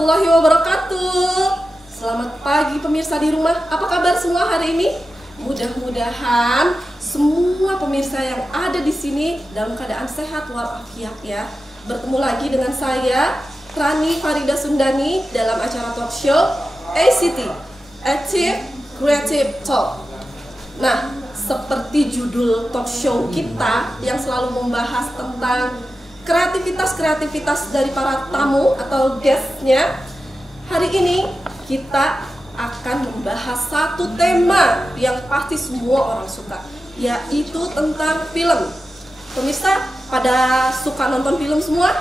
warahmatullahi wabarakatuh. Selamat pagi pemirsa di rumah. Apa kabar semua hari ini? Mudah-mudahan semua pemirsa yang ada di sini dalam keadaan sehat walafiat ya. Bertemu lagi dengan saya, Rani Farida Sundani, dalam acara talk show ACT, Active Creative Talk. Nah, seperti judul talk show kita yang selalu membahas tentang kreativitas dari para tamu atau guestnya, hari ini kita akan membahas satu tema yang pasti semua orang suka, yaitu tentang film. Pemirsa, pada suka nonton film semua?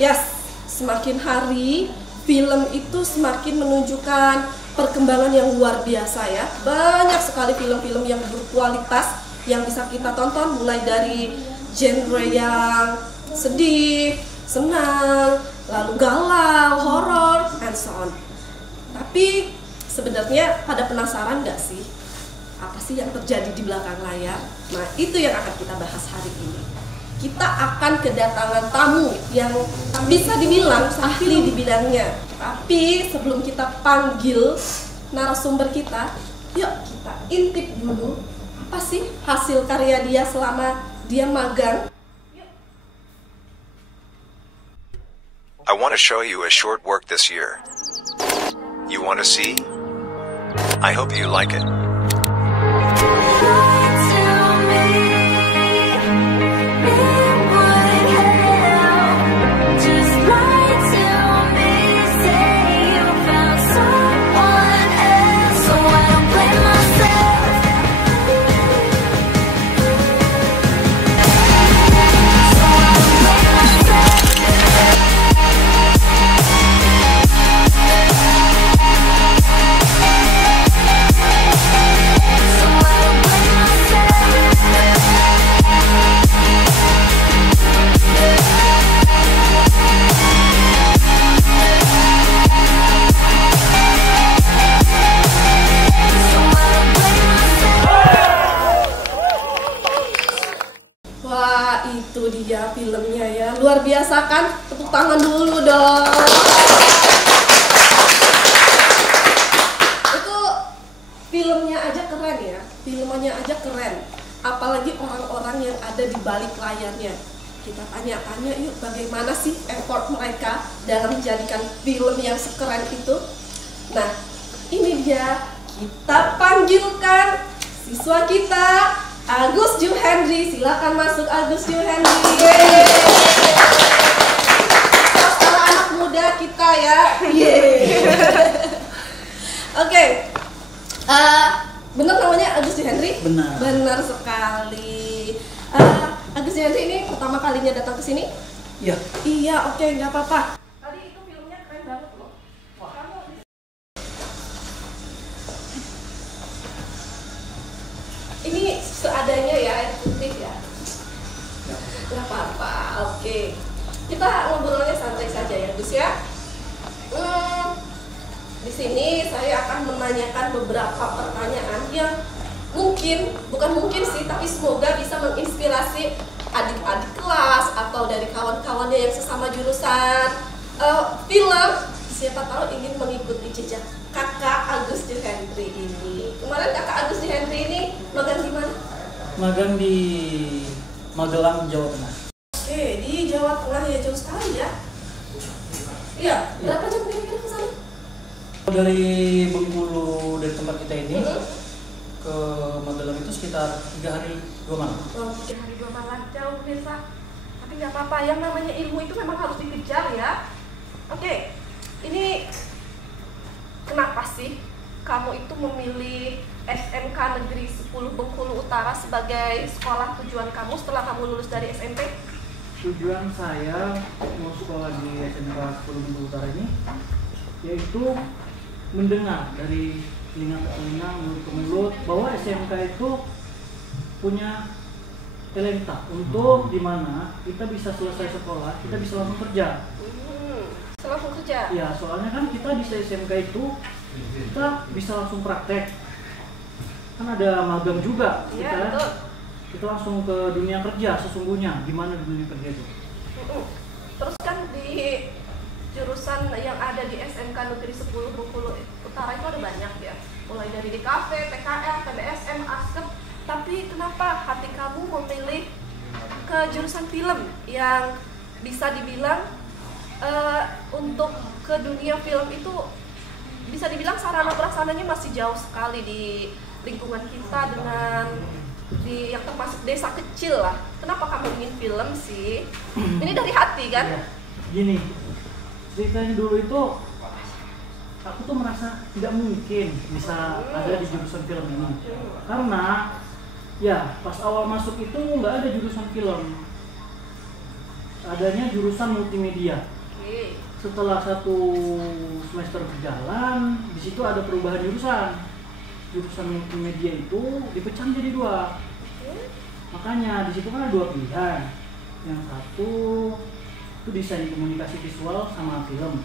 Yes, semakin hari film itu semakin menunjukkan perkembangan yang luar biasa ya. Banyak sekali film-film yang berkualitas yang bisa kita tonton, mulai dari genre yang sedih, senang, lalu galau, horor, and so on. Tapi sebenarnya pada penasaran nggak sih apa sih yang terjadi di belakang layar? Nah, itu yang akan kita bahas hari ini. Kita akan kedatangan tamu yang bisa dibilang ahli di bidangnya. Tapi sebelum kita panggil narasumber kita, yuk kita intip dulu apa sih hasil karya dia selama dia magang. I want to show you a short work this year. You want to see? I hope you like it. Itu dia filmnya ya, luar biasa kan? Tepuk tangan dulu dong. Itu filmnya aja keren ya, filmnya aja keren. Apalagi orang-orang yang ada di balik layarnya. Kita tanya-tanya yuk, bagaimana sih effort mereka dalam menjadikan film yang sekeren itu. Nah, ini dia, kita panggilkan siswa kita, Agus Juhendri. Silakan masuk Agus Juhendri. Para anak muda kita ya. Oke. Benar namanya Agus Juhendri? Benar. Benar sekali. Agus Juhendri ini pertama kalinya datang ke sini? Iya. Iya, oke, nggak apa-apa. Tadi itu filmnya keren banget loh. Ini seadanya ya, air putih ya. Nggak apa-apa, oke. Kita ngobrolnya santai saja ya, Gus ya. Di sini saya akan menanyakan beberapa pertanyaan yang bukan mungkin sih, tapi semoga bisa menginspirasi adik-adik kelas atau dari kawan-kawannya yang sesama jurusan film. Siapa tahu ingin mengikuti jejak kakak Agus Juhendri ini. Kemarin kakak Agus Juhendri ini magang di mana? Magang di Magelang, Jawa Tengah. Oke, di Jawa Tengah ya, jauh sekali ya. Iya, berapa jam kira-kira ke sana? Dari Bengkulu, dari tempat kita ini ke Magelang itu sekitar 3 hari 2 malam. Oh, 3 hari 2 malam, jauh pemirsa. Tapi nggak apa-apa, yang namanya ilmu itu memang harus dikejar ya. Oke, ini kenapa sih kamu itu memilih SMK Negeri 10 Bengkulu Utara sebagai sekolah tujuan kamu setelah kamu lulus dari SMP? Tujuan saya mau sekolah di SMK 10 Bengkulu Utara ini yaitu mendengar dari telinga ke telinga, mulut ke mulut bahwa SMK itu punya talenta untuk dimana kita bisa selesai sekolah, kita bisa langsung kerja. Langsung kerja? Ya, soalnya kan kita di SMK itu kita bisa langsung praktek. Kan ada magang juga. Iya, betul. Kita langsung ke dunia kerja sesungguhnya. Gimana dunia kerja itu? Terus kan di jurusan yang ada di SMK Negeri 10 Bengkulu Utara itu ada banyak ya, mulai dari DKV, PKL, PBSM, ASKEP. Tapi kenapa hati kamu memilih ke jurusan film yang bisa dibilang untuk ke dunia film itu bisa dibilang sarana prasananya masih jauh sekali di lingkungan kita dengan yang termasuk desa kecil lah. Kenapa kamu ingin film sih? Ini dari hati kan? Ya, gini, ceritanya dulu itu aku tuh merasa tidak mungkin bisa ada di jurusan film ini, karena ya pas awal masuk itu nggak ada jurusan film, adanya jurusan multimedia. Setelah 1 semester berjalan, di situ ada perubahan jurusan. Jurusan multimedia itu dipecah jadi 2. Makanya di situ kan ada 2 pilihan. Yang satu itu desain komunikasi visual sama film.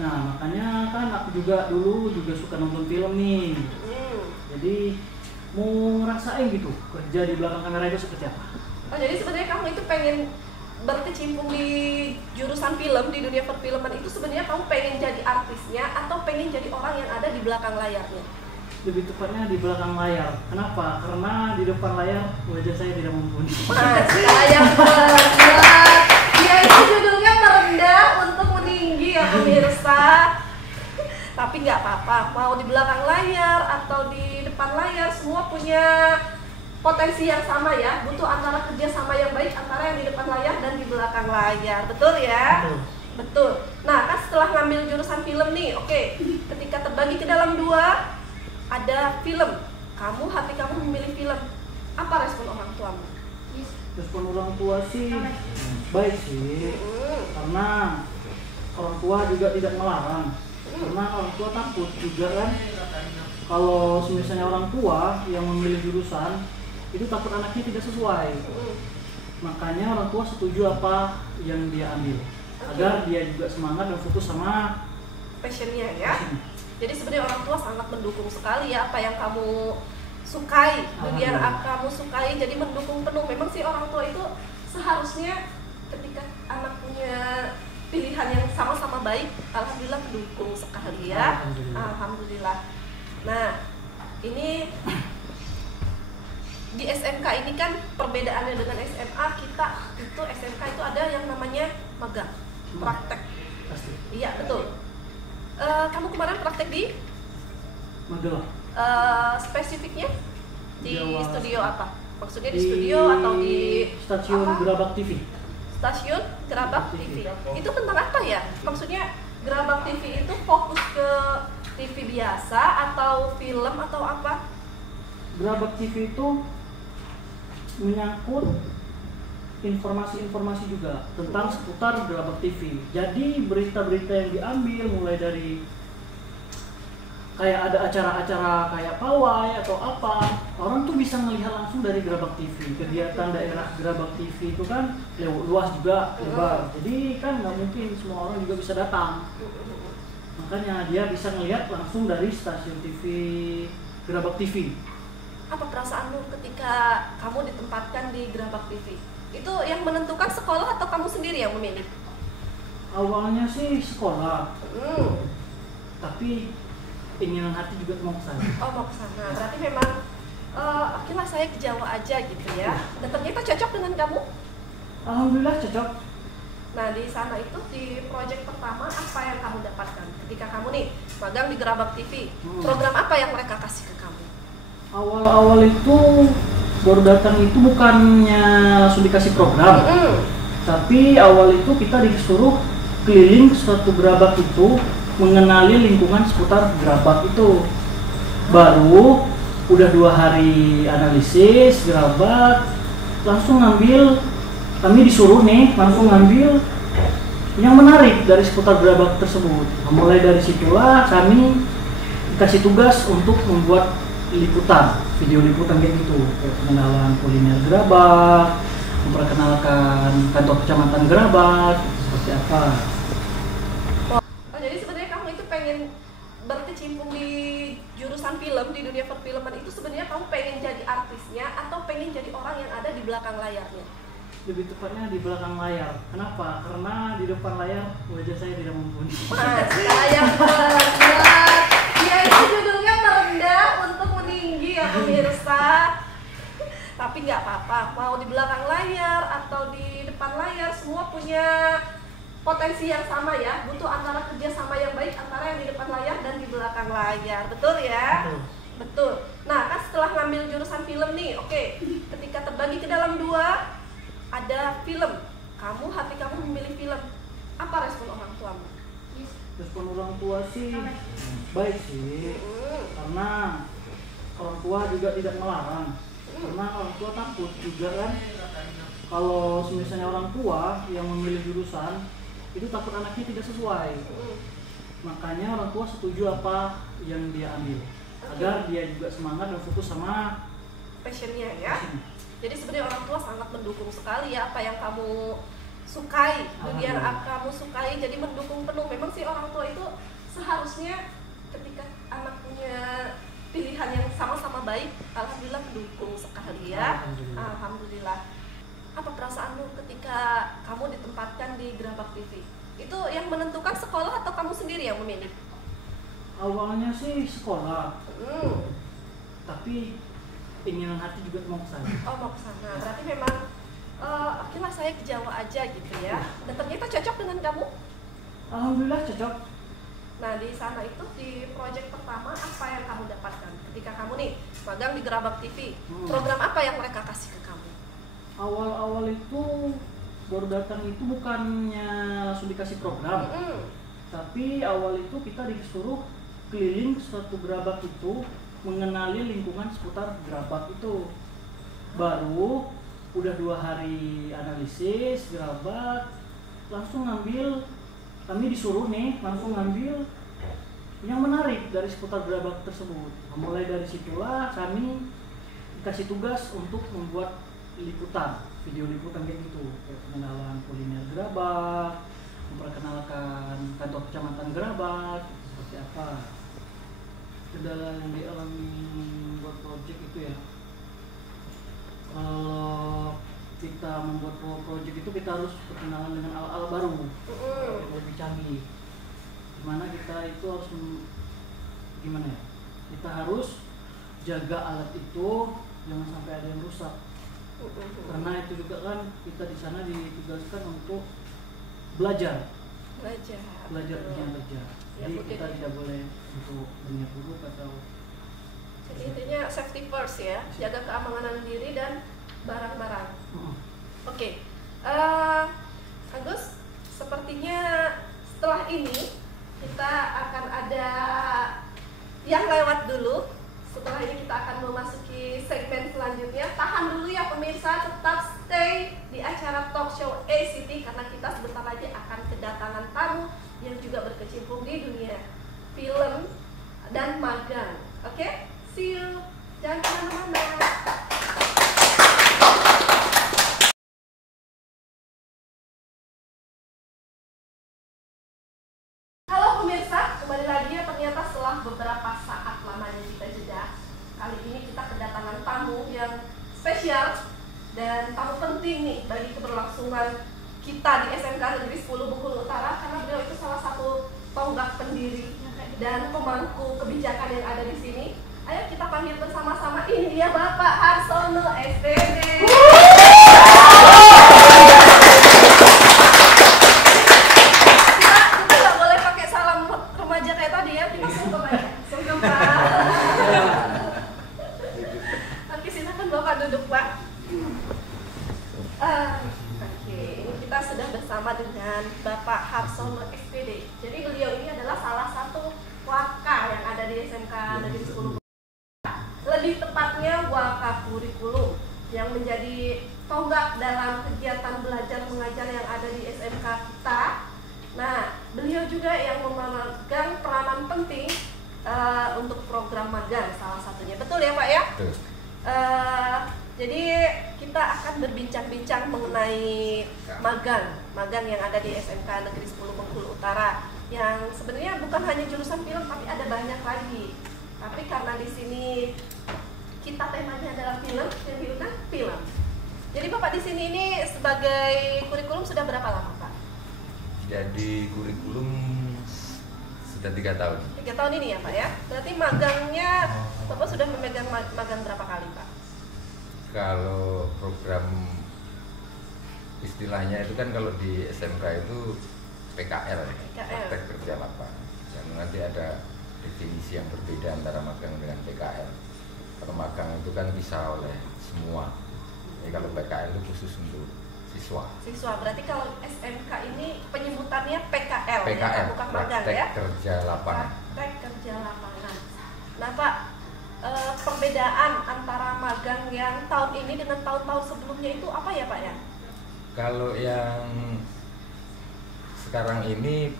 Nah, makanya kan aku dulu juga suka nonton film nih. Jadi mau ngerasain gitu kerja di belakang kamera itu seperti apa. Oh, jadi sebenarnya kamu itu pengen berkecimpung di jurusan film, di dunia perfilman itu sebenarnya kamu pengen jadi artisnya atau pengen jadi orang yang ada di belakang layarnya? Lebih tepatnya di belakang layar. Kenapa? Karena di depan layar wajah saya tidak mumpuni. Saya berat. Ya itu judulnya merendah untuk meninggi ya pemirsa. Tapi nggak apa-apa, mau di belakang layar atau di depan layar semua punya potensi yang sama ya, butuh antara kerja sama yang baik antara yang di depan layar dan di belakang layar, betul ya? Betul. Nah kan setelah ngambil jurusan film nih, oke, ketika terbagi ke dalam 2, ada film, hati kamu memilih film, apa respon orang tuamu? Respon orang tua sih baik sih, karena orang tua juga tidak melarang, karena orang tua takut juga kan, kalau misalnya orang tua yang memilih jurusan itu takut anaknya tidak sesuai. Makanya orang tua setuju apa yang dia ambil, agar dia juga semangat dan fokus sama passionnya ya. Jadi sebenarnya orang tua sangat mendukung sekali ya apa yang kamu sukai, bagian kamu sukai, jadi mendukung penuh. Memang sih orang tua itu seharusnya ketika anak punya pilihan yang sama-sama baik, alhamdulillah mendukung sekali ya. Alhamdulillah. Nah, ini di SMK ini kan perbedaannya dengan SMA, kita itu SMK itu ada yang namanya magang, praktek. Pasti. Iya betul. Kamu kemarin praktek di Magelang. Spesifiknya di Jawa. studio apa? Maksudnya di studio atau di stasiun apa? Gerabak TV. Stasiun Gerabak TV. Itu tentang apa ya? Maksudnya Gerabak TV itu fokus ke TV biasa atau film atau apa? Gerabak TV itu menyangkut informasi-informasi juga tentang seputar Gerabak TV. Jadi berita-berita yang diambil mulai dari kayak ada acara-acara kayak pawai atau apa, orang tuh bisa melihat langsung dari Gerabak TV. Kegiatan daerah Gerabak TV itu kan luas juga, lebar. Jadi kan nggak mungkin semua orang juga bisa datang. Makanya dia bisa melihat langsung dari stasiun TV Gerabak TV. Apa perasaanmu ketika kamu ditempatkan di Gerabak TV? Itu yang menentukan sekolah atau kamu sendiri yang memilih? Awalnya sih sekolah, tapi keinginan hati juga mau ke sana. Oh, mau ke sana. Berarti memang oke lah saya ke Jawa aja gitu ya. Dan ternyata cocok dengan kamu? Alhamdulillah cocok. Nah, di sana itu di proyek pertama apa yang kamu dapatkan? Ketika kamu nih magang di Gerabak TV, program apa yang mereka kasih ke kamu? Awal-awal itu baru datang itu bukannya langsung dikasih program, tapi awal itu kita disuruh keliling suatu Gerabak itu, mengenali lingkungan seputar Gerabak itu. Baru udah 2 hari analisis Gerabak, langsung ngambil, kami disuruh nih langsung ngambil yang menarik dari seputar Gerabak tersebut. Mulai dari situlah kami dikasih tugas untuk membuat liputan, video liputan kayak gitu, kayak pengenalan kuliner Gerabak, memperkenalkan kantor kecamatan Gerabak, seperti apa. Oh, jadi sebenarnya kamu itu pengen berkecimpung di jurusan film, di dunia perfilman itu sebenarnya kamu pengen jadi artisnya atau pengen jadi orang yang ada di belakang layarnya? lebih tepatnya di belakang layar. Kenapa? Karena di depan layar wajah saya tidak mumpuni. Sayang banget. Ya itu judulnya merendah untuk meninggi ya pemirsa. Tapi nggak apa-apa, mau di belakang layar atau di depan layar semua punya potensi yang sama ya. Butuh antara kerjasama yang baik antara yang di depan layar dan di belakang layar. Betul ya? Betul. Nah kan setelah ngambil jurusan film nih, oke. Ketika terbagi ke dalam dua, ada film. Hati kamu memilih film. Apa respon orang tuamu? Respon orang tua sih baik sih, karena orang tua juga tidak melarang. Karena orang tua takut juga kan, kalau misalnya orang tua yang memilih jurusan itu takut anaknya tidak sesuai. Makanya orang tua setuju apa yang dia ambil, agar dia juga semangat dan fokus sama passionnya ya. Jadi sebenarnya orang tua sangat mendukung sekali ya apa yang kamu sukai, dunia yang kamu sukai, jadi mendukung penuh. Memang sih orang tua itu seharusnya ketika anak punya pilihan yang sama-sama baik, alhamdulillah mendukung sekali ya. Alhamdulillah. Apa perasaanmu ketika kamu ditempatkan di Gerabak TV? Itu yang menentukan sekolah atau kamu sendiri yang memilih? Awalnya sih sekolah, tapi keinginan hati juga mau ke sana. Oh mau ke sana, berarti memang akhirnya saya ke Jawa aja gitu ya. Dan ternyata cocok dengan kamu? Alhamdulillah cocok. Nah di sana itu di proyek pertama apa yang kamu dapatkan ketika kamu nih magang di Gerabak TV? Program apa yang mereka kasih ke kamu? Awal-awal itu baru datang itu bukannya langsung dikasih program, tapi awal itu kita disuruh keliling suatu Gerabak itu, mengenali lingkungan seputar Gerabak itu. Baru udah 2 hari analisis Gerabak, langsung ngambil, kami disuruh nih langsung ngambil yang menarik dari seputar Gerabak tersebut. Mulai dari situlah kami dikasih tugas untuk membuat liputan, video liputan kayak gitu, kayak pengenalan kuliner Gerabak, memperkenalkan kantor kecamatan Gerabak seperti apa. Kendala yang dialami buat project itu ya, kalau kita membuat project itu kita harus berkenalan dengan alat-alat baru, lebih canggih. Dimana kita itu harus gimana ya? Kita harus jaga alat itu jangan sampai ada yang rusak. Karena itu juga kan kita di sana ditugaskan untuk belajar dunia kerja. Jadi kita tidak boleh untuk dunia buruk atau. Jadi intinya safety first ya, jaga keamanan diri dan barang-barang. Oke. Agus, sepertinya setelah ini kita akan ada yang lewat dulu. Setelah ini kita akan memasuki segmen selanjutnya. Tahan dulu ya pemirsa, tetap stay di acara talk show ACT karena kita sebentar lagi akan kedatangan tamu yang juga berkecimpung di dunia film dan magang. Oke? See you. Jangan kemana-mana. Halo pemirsa, kembali lagi ya. Ternyata setelah beberapa saat lamanya kita jeda, kali ini kita kedatangan tamu yang spesial dan tamu penting nih bagi keberlangsungan kita di SMK Negeri 10 Bengkulu Utara, karena beliau itu salah satu tonggak pendiri dan pemangku kebijakan yang ada di sini. Ayo kita panggil bersama-sama, ini dia Bapak Harsono SPD. Kita nggak boleh pakai salam remaja kayak tadi ya, kita sungkem aja. Sungkem Pak. Oke, silakan Bapak duduk Pak. Oke, ini kita sudah bersama dengan Bapak Harsono SPD. Jadi beliau ini adalah salah satu waka yang ada di SMK Negeri 10. Lebih tepatnya waka kurikulum yang menjadi tonggak dalam kegiatan belajar mengajar yang ada di SMK kita. Nah, beliau juga yang memegang peranan penting untuk program magang salah satunya. Betul ya Pak ya? Betul. Jadi kita akan berbincang-bincang mengenai magang yang ada di SMK Negeri 10 Bengkulu Utara, yang sebenarnya bukan hanya jurusan film tapi ada banyak lagi. Tapi karena di sini kita temanya adalah film, yang diundang film. Jadi Bapak di sini ini sebagai kurikulum sudah berapa lama Pak? Jadi kurikulum sudah 3 tahun. 3 tahun ini ya Pak ya? Berarti magangnya Bapak sudah memegang magang berapa kali Pak? Kalau program istilahnya itu kan kalau di SMK itu PKL, praktek kerja lapangan. Dan nanti ada definisi yang berbeda antara magang dengan PKL. Kalau magang itu kan bisa oleh semua. Jadi kalau PKL itu khusus untuk siswa. Siswa, berarti kalau SMK ini penyebutannya PKL, PKL ya, bukan magang praktek ya? kerja lapangan. Praktek kerja lapangan. Nah Pak, perbedaan antara magang yang tahun ini dengan tahun-tahun sebelumnya itu apa ya Pak ya? Kalau yang sekarang ini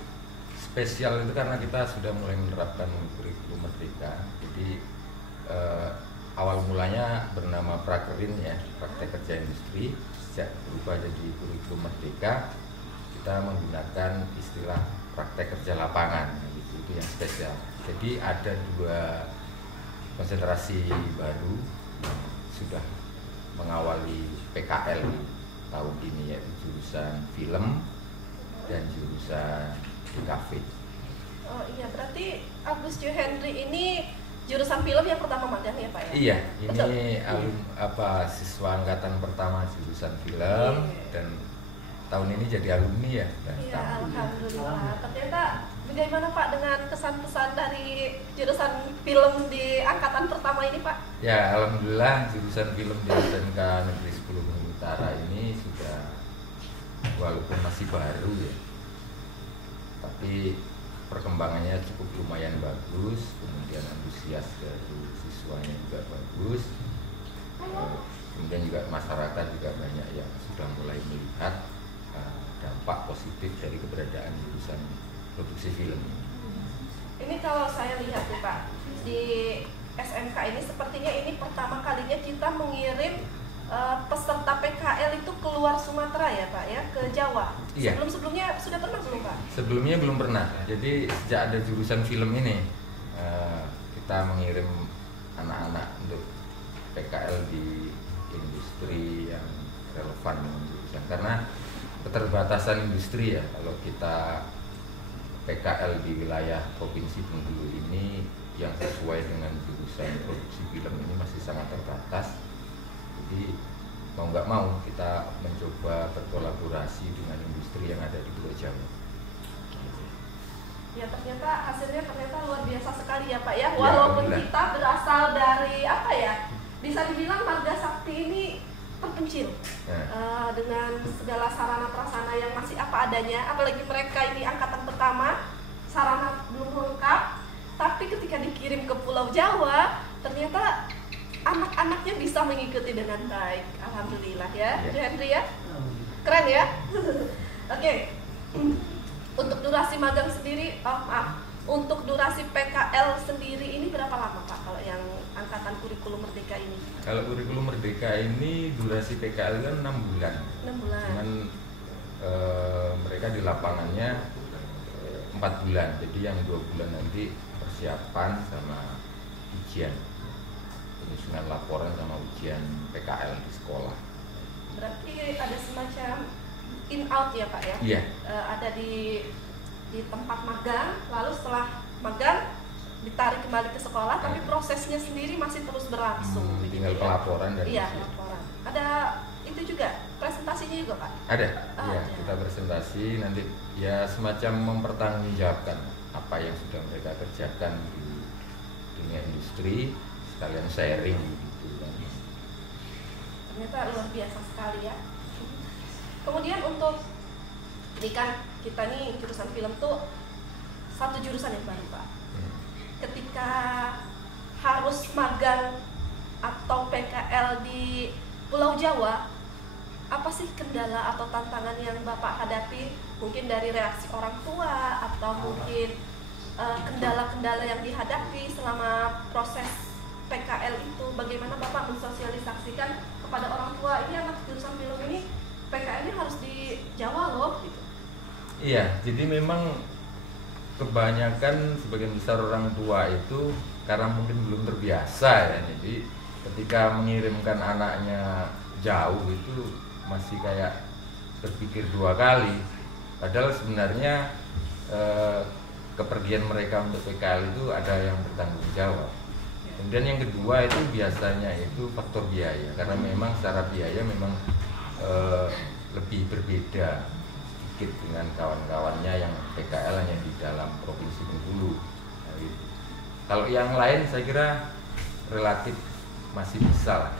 spesial itu karena kita sudah mulai menerapkan kurikulum merdeka. Jadi awal mulanya bernama Prakerin ya, praktek kerja industri. Sejak berubah jadi kurikulum merdeka, kita menggunakan istilah praktek kerja lapangan. Itu yang spesial. Jadi ada 2 konsentrasi baru yang sudah mengawali PKL tahun ini, yaitu jurusan film dan jurusan DKV. Oh iya, berarti Agus Henry ini jurusan film yang pertama magang ya Pak ya? Iya, ini siswa angkatan pertama jurusan film dan tahun ini jadi alumni ya. Iya, alhamdulillah. Ternyata bagaimana Pak dengan kesan-pesan dari jurusan film di angkatan pertama ini Pak? Ya, alhamdulillah jurusan film di SMK Negeri 10 Gunung Utara ini sudah, walaupun masih baru ya, tapi perkembangannya cukup lumayan bagus, kemudian antusias dari siswanya juga bagus, kemudian juga masyarakat juga banyak yang sudah mulai melihat dampak positif dari keberadaan jurusan produksi film. Ini kalau saya lihat nih Pak, di SMK ini sepertinya ini pertama kalinya kita mengirim peserta PKL itu keluar Sumatera ya Pak ya, ke Jawa. Iya. Sebelum-sebelumnya sudah pernah belum Pak? Sebelumnya belum pernah. Jadi sejak ada jurusan film ini kita mengirim anak-anak untuk PKL di industri yang relevan dengan jurusan. Karena keterbatasan industri ya, kalau kita PKL di wilayah Provinsi Bengkulu ini yang sesuai dengan jurusan produksi film ini masih sangat terbatas. Jadi mau nggak mau kita mencoba berkolaborasi dengan industri yang ada di Pulau Jawa. Ya ternyata hasilnya luar biasa sekali ya Pak ya. Walaupun kita berasal dari apa ya, bisa dibilang Marga Sakti ini terpencil dengan segala sarana prasarana yang masih apa adanya. Apalagi mereka ini angkatan pertama, sarana belum lengkap. Tapi ketika dikirim ke Pulau Jawa, ternyata anak-anaknya bisa mengikuti dengan baik. Alhamdulillah ya, Jo Henry ya. Keren ya. Oke. Untuk durasi magang sendiri, untuk durasi PKL sendiri ini berapa lama Pak kalau yang angkatan kurikulum merdeka ini? Kalau kurikulum merdeka ini durasi PKL kan 6 bulan. 6 bulan. Cuman mereka di lapangannya 4 bulan. Jadi yang 2 bulan nanti persiapan sama ujian, penyusunan laporan sama ujian PKL di sekolah. Berarti ada semacam in out ya Pak ya? Iya. Ada di tempat magang, lalu setelah magang ditarik kembali ke sekolah, tapi prosesnya sendiri masih terus berlangsung. Tinggal pelaporan dan iya, laporan. Ada itu juga presentasinya juga Pak? Ada. Oh, ya, ada. kita presentasi nanti ya semacam mempertanggungjawabkan apa yang sudah mereka kerjakan di dunia industri, sekalian sharing gitu kan. Ternyata luar biasa sekali ya. Kemudian untuk ini kan kita nih jurusan film tuh satu jurusan yang baru Pak. Ketika harus magang atau PKL di Pulau Jawa, apa sih kendala atau tantangan yang Bapak hadapi? Mungkin dari reaksi orang tua atau mungkin kendala-kendala yang dihadapi selama proses PKL itu. Bagaimana Bapak mensosialisasikan kepada orang tua, ini anak jurusan film ini PKL ini harus di Jawa loh gitu. Iya, jadi memang kebanyakan sebagian besar orang tua itu karena mungkin belum terbiasa ya, jadi ketika mengirimkan anaknya jauh itu masih kayak berpikir dua kali. Padahal sebenarnya kepergian mereka untuk PKL itu ada yang bertanggung jawab. Kemudian yang kedua itu biasanya itu faktor biaya, karena memang secara biaya memang lebih berbeda sedikit dengan kawan-kawannya yang PKL hanya di dalam Provinsi Bengkulu. Nah, gitu. Kalau yang lain saya kira relatif masih bisa lah.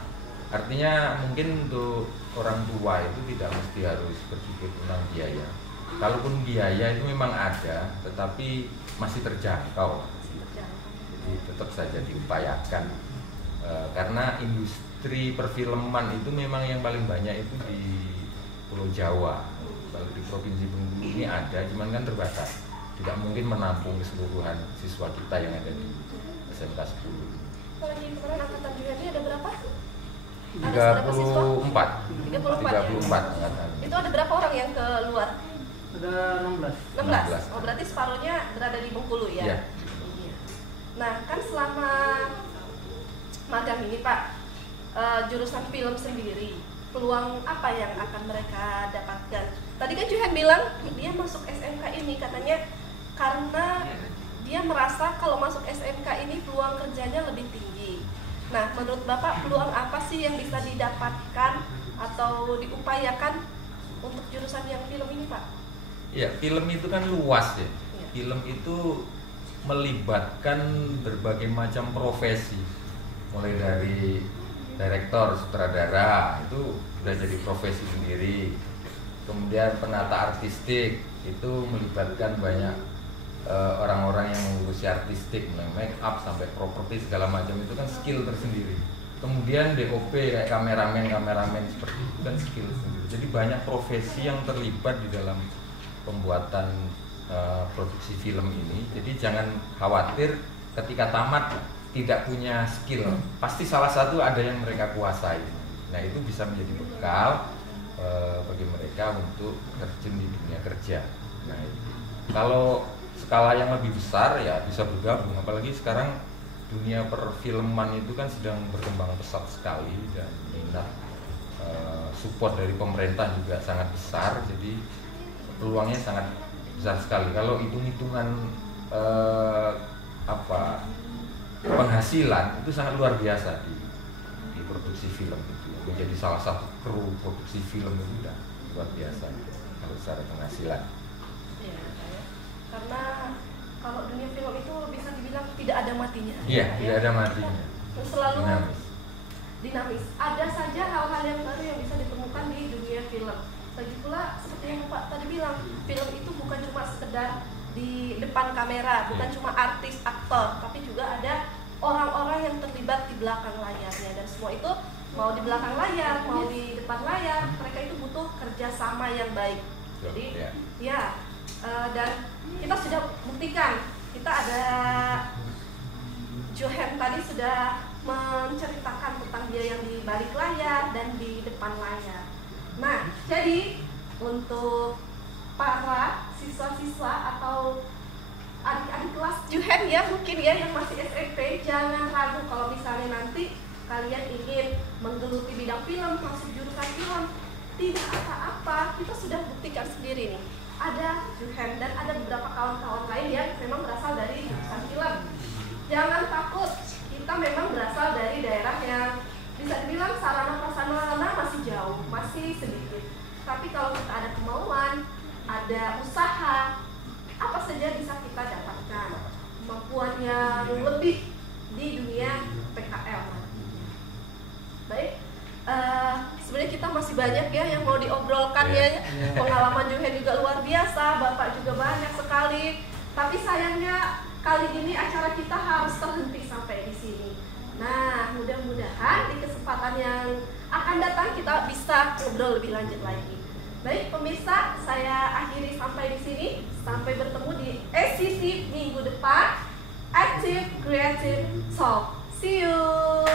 Artinya mungkin untuk orang tua itu tidak mesti harus berpikir tentang biaya. Kalaupun biaya itu memang ada, tetapi masih terjangkau. Jadi tetap saja diupayakan. Karena industri perfilman itu memang yang paling banyak itu di Pulau Jawa. Kalau di Provinsi Bengkulu ini ada, cuman kan terbatas. Tidak mungkin menampung keseluruhan siswa kita yang ada di SMK 10. Kalau di kemarin angkatan juga ini ada berapa? 34 angkatan. Itu ada berapa orang yang ke luar? Ada 16. 16. Oh, berarti separuhnya berada di Bengkulu ya? Iya. Nah, kan selama magang ini Pak, jurusan film sendiri, peluang apa yang akan mereka dapatkan? Tadi kan Juhan bilang dia masuk SMK ini katanya karena dia merasa kalau masuk SMK ini peluang kerjanya lebih tinggi. Nah, menurut Bapak peluang apa sih yang bisa didapatkan atau diupayakan untuk jurusan yang film ini Pak? Ya, film itu kan luas ya. Ya. Film itu melibatkan berbagai macam profesi. Mulai dari direktor, sutradara, itu sudah jadi profesi sendiri. Kemudian penata artistik, itu melibatkan banyak orang-orang yang mengurusi artistik, make up sampai properti segala macam, itu kan skill tersendiri. Kemudian DOP kayak kameramen seperti itu kan skill sendiri. Jadi banyak profesi yang terlibat di dalam pembuatan produksi film ini. Jadi jangan khawatir ketika tamat tidak punya skill. Pasti salah satu ada yang mereka kuasai. Nah, itu bisa menjadi bekal bagi mereka untuk terjun di dunia kerja. Nah, itu. Kalau skala yang lebih besar ya bisa bergabung, apalagi sekarang dunia perfilman itu kan sedang berkembang pesat sekali dan minat support dari pemerintah juga sangat besar, jadi peluangnya sangat besar sekali. Kalau hitung-hitungan penghasilan itu sangat luar biasa di produksi film itu. Menjadi salah satu kru produksi film itu udah luar biasa kalau secara penghasilan. Karena kalau dunia film itu bisa dibilang tidak ada matinya. Iya, tidak ada matinya. Selalu dinamis. Ada saja hal-hal yang baru yang bisa ditemukan di dunia film. Lagi pula seperti yang Pak tadi bilang, film itu bukan cuma sekedar di depan kamera, bukan cuma artis, aktor, tapi juga ada orang-orang yang terlibat di belakang layarnya, dan semua itu mau di belakang layar, mau di depan layar, mereka itu butuh kerjasama yang baik. Jadi dan kita sudah buktikan, kita ada Johan tadi sudah menceritakan tentang dia yang di balik layar dan di depan layar. Nah, jadi untuk para siswa-siswa atau adik-adik kelas Johan ya mungkin ya yang masih SMP, jangan ragu kalau misalnya nanti kalian ingin menggeluti bidang film, masuk jurusan film. Tidak apa-apa, kita sudah buktikan sendiri nih. Ada Johan dan ada beberapa kawan-kawan lain yang memang berasal dari jurusan film. Jangan takut, kita memang berasal dari daerah yang bisa dibilang sarana prasarana masih jauh, masih sedikit. Tapi kalau kita ada kemauan, ada usaha, apa saja bisa kita dapatkan. Kemampuan yang lebih di dunia PKL. Baik. Sebenarnya kita masih banyak ya yang mau diobrolkan ya. Pengalaman Johan juga luar biasa, Bapak juga banyak sekali. Tapi sayangnya kali ini acara kita harus terhenti sampai di sini. Nah, mudah-mudahan di kesempatan yang akan datang kita bisa ngobrol lebih lanjut lagi. Baik pemirsa, saya akhiri sampai di sini. Sampai bertemu di SCC minggu depan. Active Creative Talk. See you.